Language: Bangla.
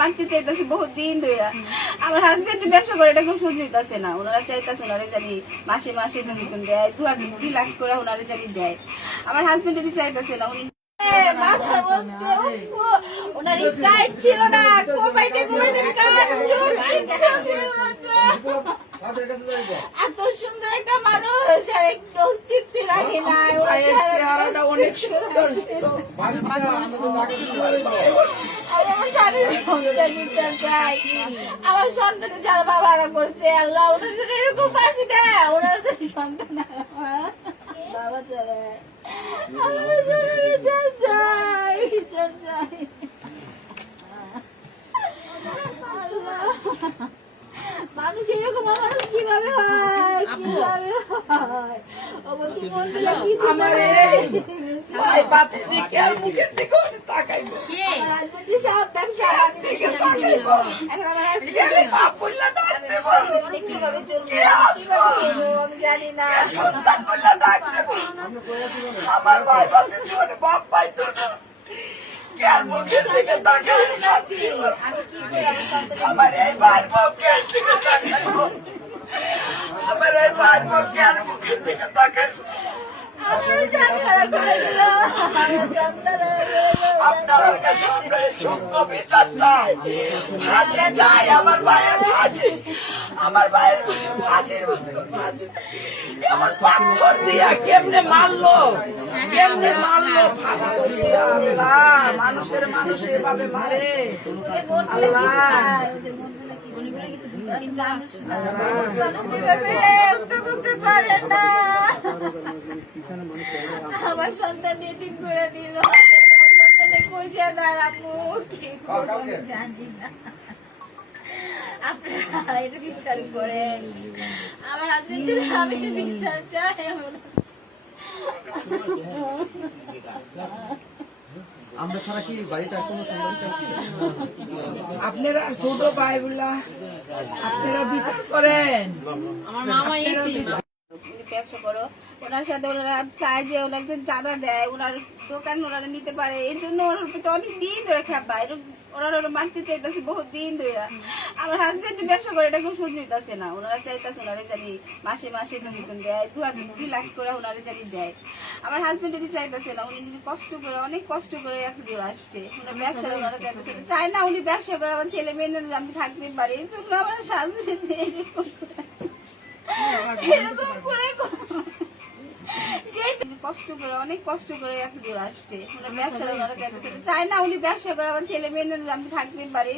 মারতে চাইতেছে বহুত দিন ধরে। আমার হাজবেন্ড ব্যবসা করে, এটা কেউ সহ্য হইতেছে না। ওনারা চাইতেছে ওনারে জানি মাসে মাসে নতুন দেয়, 2 লাখ করে ওনারে জানি দেয়। আমার হাজবেন্ড এটি চাইতেছে না। মাথার মধ্যে ওনার সাইড ছিল না, কমাইতে কমাইতে এত সুন্দর একটা মানুষ আর একটু অস্তিত্ব রাখে নাই। অনেক সুন্দর। আমার সন্তানের যারা বাবারা করছে, আল্লাহ ওনাদের এরকম বাঁচি দেয়। ওনার সন্তান বাবা চলে মানুষ এরকম মানুষ কিভাবে হয়, কিভাবে হয়? সব ব্যবসা কিভাবে চলবো আমি জানি না। আমার ভাই বাপ পাইতো না, মুখের দিকে তাকাই আমার এই ভাই মুখের দিকে তাকাই, আমার এই ভাই মুখের দিকে তাকাই। আপনার কাছে আমরা সত্য বিচার চাই, ফাঁসে চাই আমার ভাইয়ের ফাঁসি, আমার ভাইয়ের ফাঁসির এমন পাথর দিয়া কেমনে মারলো, কেমনে মারলো, মানুষের মানুষ এভাবে মারে করতে পারে না। আমার সন্তান এদিন করে দিল, আমার সন্তানে কইছে দাঁড়াবো কি করবো জানি না। আপনারা এটা বিচার করেন, আমার হাজবেন্ডের আমি বিচার চাই। আমরা ছাড়া কি বাড়িতে কোনো সম্মানিত আছে? আপনারা ছোট ভাই বলা আপনারা বিচার করেন। আমার মামা ব্যবসা করো, ওনার সাথে ওনারা চায় যে ওনার যে চাঁদা দেয়, ওনার দোকান ওনারা নিতে পারে, এর জন্য ওনার প্রতি অনেক দিন ধরে খাবা ওনারা মারতে চাইতেছে বহুত দিন ধরে। আমার হাজবেন্ড ব্যবসা করে, এটা কেউ সহ্য হইতেছে না। ওনারা চাইতেছে ওনারে জানি মাসে মাসে নতুন দেয়, 2 লাখ করে ওনারে জানি দেয়। আমার হাজবেন্ড এটি চাইতেছে না। উনি নিজে কষ্ট করে, অনেক কষ্ট করে এত দূর আসছে। ওনার ব্যবসা ওনারা চাইতেছে, চায় না উনি ব্যবসা করে আমার ছেলে মেয়ে আমি থাকতে পারি। এই জন্য আমার হাজবেন্ড এরকম করে কষ্ট করে, অনেক কষ্ট করে এত দূর আসছে। ওনার ব্যবসা ওনারা চাইতেছে, চায় না উনি ব্যবসা করে আমার ছেলে মেয়ে আমি থাকতে পারি।